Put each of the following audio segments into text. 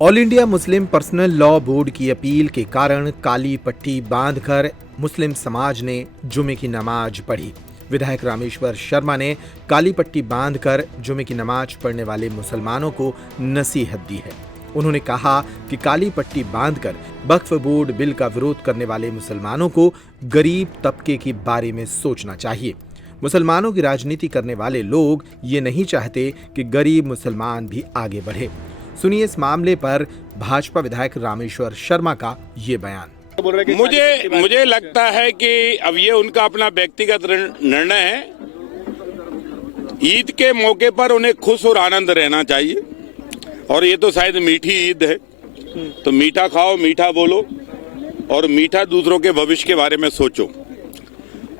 All India Muslim personal law board की appeal के कारण काली पट्टी बांधकर मुस्लिम समाज ने जुमे की नमाज पढ़ी। विधायक रामेश्वर शर्मा ने काली पट्टी बांधकर जुमे की नमाज पढ़ने वाले मुसलमानों को नसीहत दी है। उन्होंने कहा कि काली पट्टी बांधकर वक्फ बोर्ड बिल का विरोध करने वाले मुसलमानों को गरीब तबके के बारे में सोचना चाहिए। मुसलमानों की राजनीति करने वाले लोग ये नहीं चाहते कि गरीब मुसलमान भी आगे बढ़े। सुनिए इस मामले पर भाजपा विधायक रामेश्वर शर्मा का ये बयान। मुझे लगता है कि अब ये उनका अपना व्यक्तिगत निर्णय है। ईद के मौके पर उन्हें खुश और आनंद रहना चाहिए, और ये तो शायद मीठी ईद है, तो मीठा खाओ, मीठा बोलो और मीठा दूसरों के भविष्य के बारे में सोचो।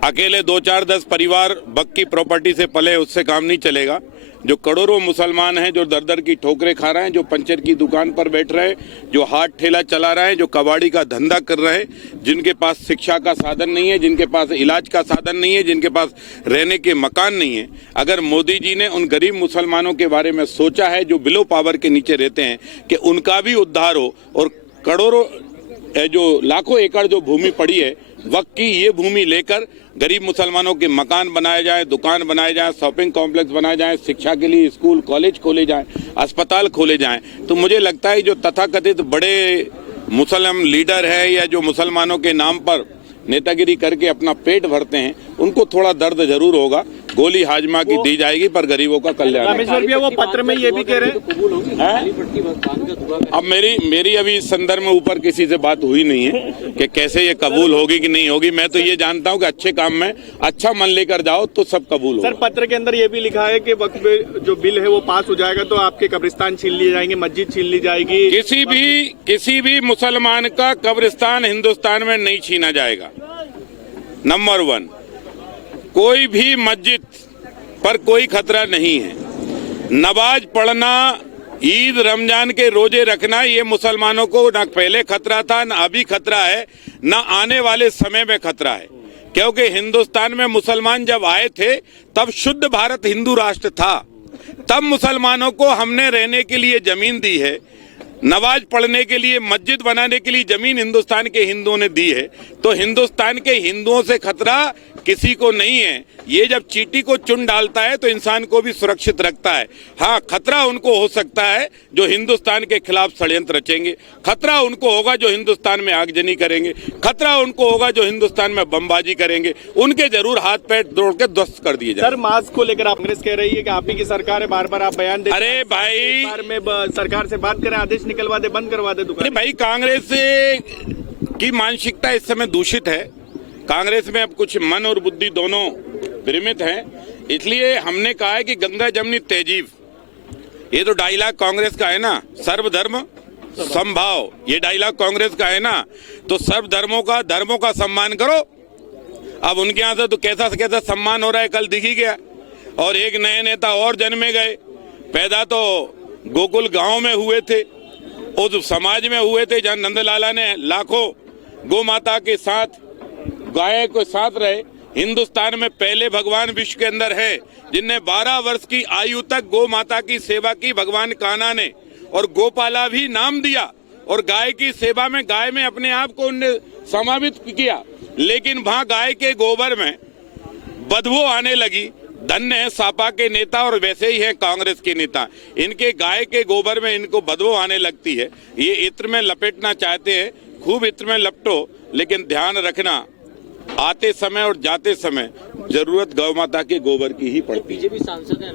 अकेले 2, 4, 10 परिवार बक की प्रॉपर्टी से पले, उससे काम नहीं चलेगा। जो करोड़ों मुसलमान हैं जो दर दर की ठोकरें खा रहे हैं, जो पंचर की दुकान पर बैठ रहे हैं, जो हाथ ठेला चला रहे हैं, जो कबाड़ी का धंधा कर रहे हैं, जिनके पास शिक्षा का साधन नहीं है, जिनके पास इलाज का साधन नहीं है, जिनके पास रहने के मकान नहीं है, अगर मोदी जी ने उन गरीब मुसलमानों के बारे में सोचा है जो बिलो पावर के नीचे रहते हैं कि उनका भी उद्धार हो, और करोड़ों जो लाखों एकड़ जो भूमि पड़ी है वक्त की, ये भूमि लेकर गरीब मुसलमानों के मकान बनाए जाए, दुकान बनाए जाए, शॉपिंग कॉम्प्लेक्स बनाए जाए, शिक्षा के लिए स्कूल कॉलेज खोले जाएं, अस्पताल खोले जाएं, तो मुझे लगता है जो तथाकथित बड़े मुसलमान लीडर है या जो मुसलमानों के नाम पर नेतागिरी करके अपना पेट भरते हैं, उनको थोड़ा दर्द जरूर होगा। गोली हाजमा की दी जाएगी पर गरीबों का कल्याण। रामेश्वर भैया वो पत्र में ये भी कह रहे हैं। अब मेरी अभी इस संदर्भ में ऊपर किसी से बात हुई नहीं है कि कैसे ये कबूल होगी कि नहीं होगी। मैं तो ये जानता हूँ कि अच्छे काम में अच्छा मन लेकर जाओ तो सब कबूल होगा। सर, पत्र के अंदर ये भी लिखा है कि वक्त जो बिल है वो पास हो जाएगा तो आपके कब्रिस्तान छीन लिए जाएंगे, मस्जिद छीन ली जाएगी। किसी भी मुसलमान का कब्रिस्तान हिंदुस्तान में नहीं छीना जाएगा। नंबर 1, कोई भी मस्जिद पर कोई खतरा नहीं है। नमाज पढ़ना, ईद रमजान के रोजे रखना, ये मुसलमानों को न पहले खतरा था, न अभी खतरा है, न आने वाले समय में खतरा है। क्योंकि हिंदुस्तान में मुसलमान जब आए थे तब शुद्ध भारत हिंदू राष्ट्र था। तब मुसलमानों को हमने रहने के लिए जमीन दी है, नमाज पढ़ने के लिए, मस्जिद बनाने के लिए जमीन हिंदुस्तान के हिंदुओं ने दी है। तो हिंदुस्तान के हिंदुओं से खतरा किसी को नहीं है। ये जब चींटी को चुन डालता है तो इंसान को भी सुरक्षित रखता है। हाँ, खतरा उनको हो सकता है जो हिंदुस्तान के खिलाफ षड्यंत्र रचेंगे, खतरा उनको होगा जो हिंदुस्तान में आगजनी करेंगे, खतरा उनको होगा जो हिंदुस्तान में बमबाजी करेंगे। उनके जरूर हाथ पैर तोड़ के ध्वस्त कर दिए जाए। सर, मास्क को लेकर कांग्रेस कह रही है कि आप ही की सरकार है, बार बार आप बयान दे। अरे भाई, में सरकार से बात करें, आदेश निकलवा दे, बंद करवा दे दुकान। भाई, कांग्रेस की मानसिकता इस समय दूषित है। कांग्रेस में अब कुछ मन और बुद्धि दोनों विरमित हैं। इसलिए हमने कहा है कि गंगा जमनी तहजीब, ये तो डायलॉग कांग्रेस का है ना, सर्वधर्म समभाव, ये डायलॉग कांग्रेस का है ना, तो सर्व धर्मों का सम्मान करो। अब उनके यहाँ से तो कैसा कैसा सम्मान हो रहा है कल दिख ही गया। और एक नए नेता और जन्मे गए। पैदा तो गोकुल गांव में हुए थे, उस समाज में हुए थे जहां नंदलाला ने लाखों गौ माता के साथ, गाय के साथ रहे। हिंदुस्तान में पहले भगवान विश्व के अंदर है जिनने 12 वर्ष की आयु तक गौ माता की सेवा की, भगवान कान्हा ने, और गोपाला भी नाम दिया, और गाय की सेवा में, गाय में अपने आप को उन्होंने समावित किया। लेकिन वहां गाय के गोबर में बदबू आने लगी। धन्य है सापा के नेता, और वैसे ही है कांग्रेस के नेता। इनके गाय के गोबर में इनको बदबू आने लगती है। ये इत्र में लपेटना चाहते हैं, खूब इत्र में लपटो, लेकिन ध्यान रखना आते समय और जाते समय जरूरत गौ माता के गोबर की ही पड़ती है। बीजेपी सांसद है